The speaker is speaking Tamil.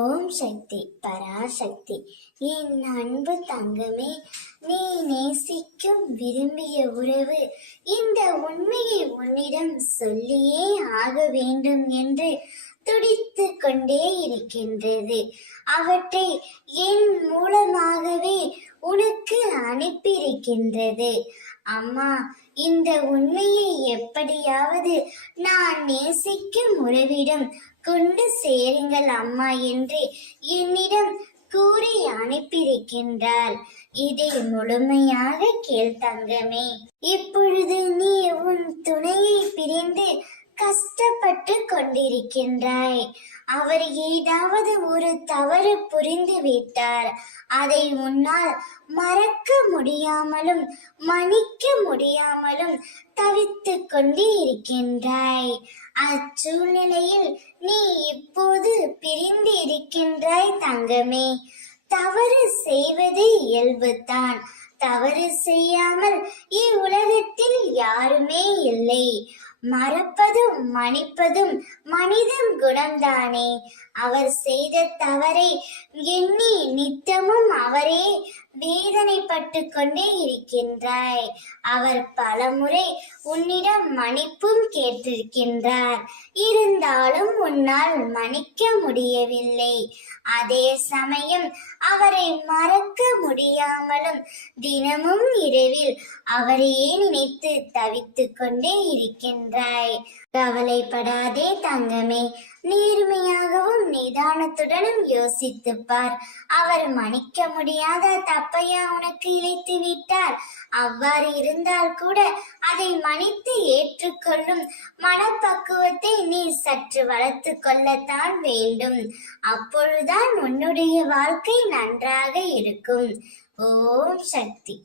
ஓம் சக்தி பராசக்தி. என் அன்பு தங்கமே, நீ நேசிக்கும் விரும்பிய உறவு இந்த உண்மையை உன்னிடம் சொல்லியே ஆக வேண்டும் என்று துடித்து கொண்டே இருக்கின்றது. அவற்றை என் மூலமாகவே உனக்கு அனுப்பியிருக்கின்றது. அம்மா, இந்த உண்மையை எப்படியாவது நான் நேசிக்கும் உறவிடம் கொண்டு சேருங்கள் அம்மா என்று என்னிடம் கூறி அனுப்பியிருக்கின்றார். இதை முழுமையாக கேள் தங்கமே. இப்பொழுது நீ உன் துணையை பிரிந்து கஷ்டப்பட்டு கொண்டிருக்கின்றாய். அவர் ஏதாவது ஒரு தவறு புரிந்து விட்டார். அதை உன்னால் மறக்க முடியாமலும் மன்னிக்க முடியாமலும் தவித்து கொண்டு இருக்கின்றாய். அச்சூழ்நிலையில் நீ இப்போது பிரிந்து இருக்கின்றாய் தங்கமே. தவறு செய்வது இயல்புதான். தவறு செய்யாமல் இவ்வுலகத்தில் யாருமே இல்லை. மறப்பதும் மன்னிப்பதும் மனிதன் குணம்தானே. அவர் செய்த தவறை எண்ணி நித்தமும் அவரே வேதனைப்பட்டு கொண்டே இருக்கின்றாய். அவர் பலமுறை உன்னிடம் மன்னிப்பும் கேட்டிருக்கின்றார். இருந்தாலும் உன்னால் மன்னிக்க முடியவில்லை. அதே சமயம் அவரை மறக்க முடியாமலும் தினமும் இரவில் அவரையே நினைத்து தவித்து கொண்டே இருக்கின்றாய். கவலைப்படாதே தங்கமே. நேர்மையாகவும் நிதானத்துடனும் யோசித்து பார். அவர் மன்னிக்க முடியாத தப்பையா உனக்கு இழைத்து விட்டார்? அவ்வாறு இருந்தால் கூட அதை மன்னித்து ஏற்றுக்கொள்ளும் மனப்பக்குவத்தை நீ சற்று வளர்த்து கொள்ளத்தான் வேண்டும். அப்பொழுதுதான் உன்னுடைய வாழ்க்கை நன்றாக இருக்கும். ஓம் சக்தி.